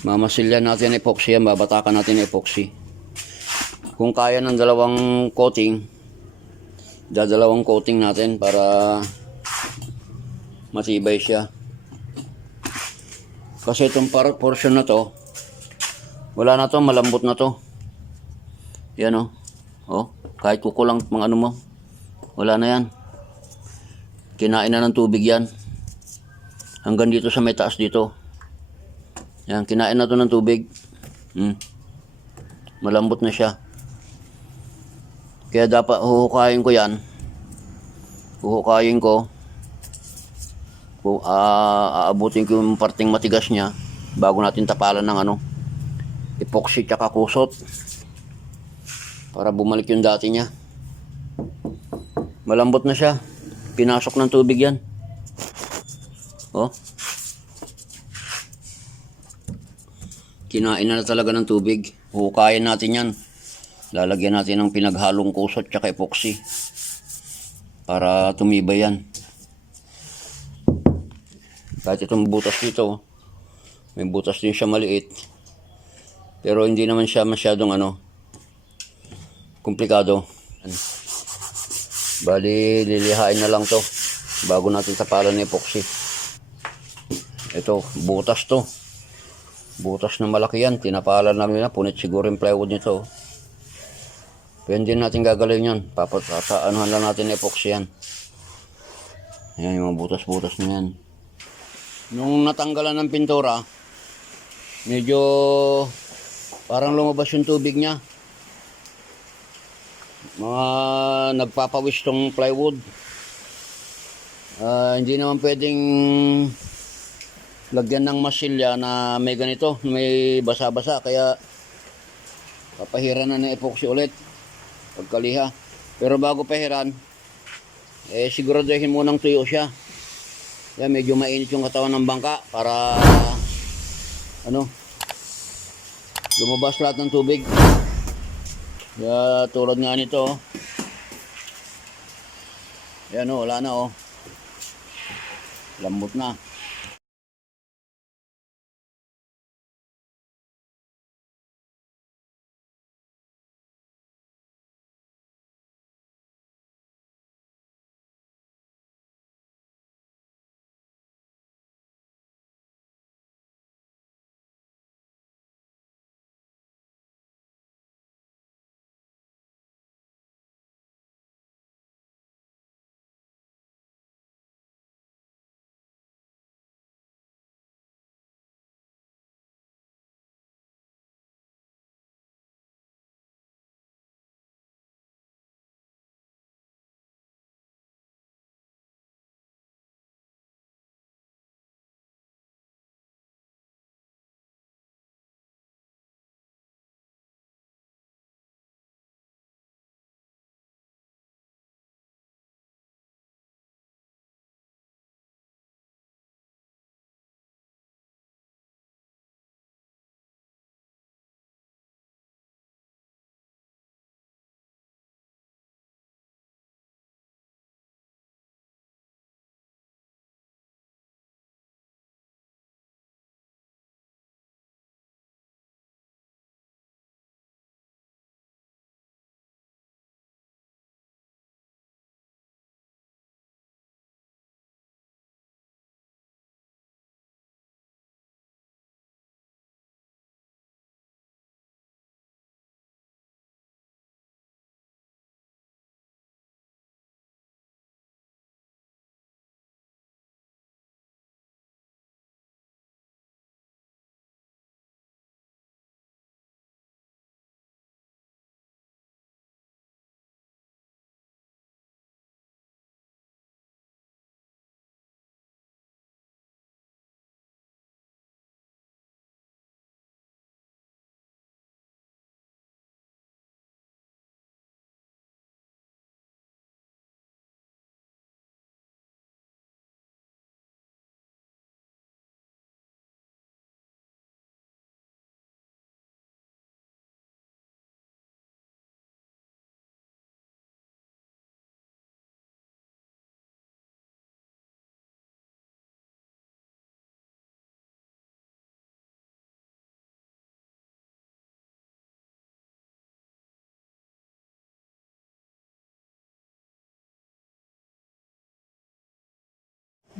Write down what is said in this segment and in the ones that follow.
Mamasilyan natin epoxy yan, babatakan natin epoxy. Kung kaya ng dalawang coating, dadalawang coating natin para matibay siya. Kasi itong portion na to, wala na to, malambot na to. Yan kahit kukulang mga ano mo, wala na yan. Kinain na ng tubig yan. Hanggang dito sa may taas dito. Yan, kinain na to ng tubig. Malambot na siya. Kaya dapat huhukayin ko yan. Huhukayin ko. Aabutin ko yung parting matigas niya bago natin tapalan ng epoxy tsaka kusot. Para bumalik yung dati niya. Malambot na siya. Pinasok ng tubig yan. Kinain na talaga ng tubig. Hukayin natin yan. Lalagyan natin ng pinaghalong kusot tsaka epoxy para tumibay yan. Kahit itong butas dito, may butas din siya maliit, pero hindi naman siya masyadong komplikado. Bali, lilihain na lang to bago natin tapalan ng epoxy. Ito, butas to. Butas na malaki yan. Tinapalan namin na. Punit siguro yung plywood nito. Pwede natin gagalawin yan. Anuhan lang natin epoxy yan. Ayan yung mga butas-butas na yan. Nung natanggalan ng pintura, medyo parang lumabas yung tubig niya. Mga nagpapawis tong plywood. Hindi naman pwedeng lagyan ng masilya na may ganito, may basa-basa, kaya papahiran na ng epoxy ulit pagkaliha. Pero bago pahiran, siguraduhin munang tuyo siya. Kaya medyo mainit yung katawan ng bangka para lumabas lahat ng tubig. Kaya tulad nga nito, yan wala na lambot na.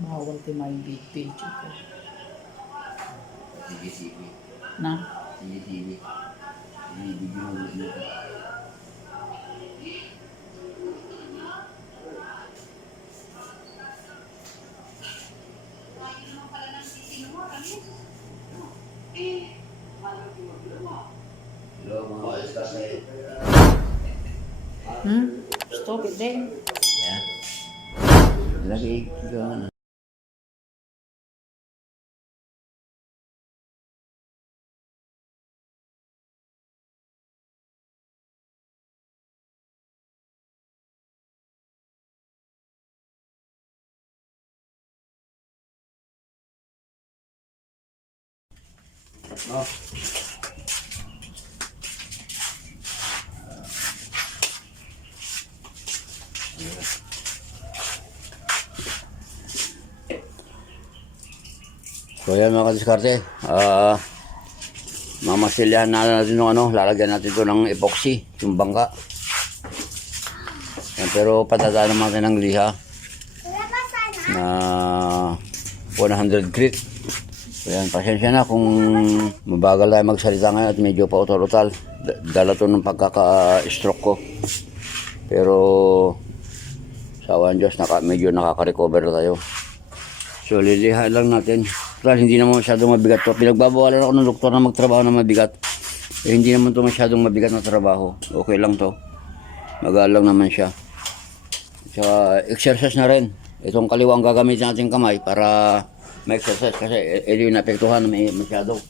Bawal ti may big page ko. CCTV. Na? CCTV. Binibigyan mo ulit nito. Hello, mga kalistas na yun. Stupid din. Yan. Lagi ka na. Oh. So yan mga kadiskarte, mamasilyahan na natin yung lalagyan natin ito ng epoxy, yung bangka. Yan, pero patata naman natin ng liha na 100 grit. So yan, pasensya na kung mabagal tayo magsalita ngayon at medyo pautal-utal. Dala to ng pagkaka-stroke ko. Pero sa awan Diyos, medyo nakaka-recover na tayo. So liliha lang natin. Dahil hindi naman masyadong mabigat to. Pinagbabawalan ako ng doktor na magtrabaho na mabigat. Hindi naman to masyadong mabigat na trabaho. Okay lang to. Magaan lang naman siya. Saka exercise na rin. Itong kaliwang gagamitin natin kamay para ma-exercise kasi ito yung naapektuhan na masyado.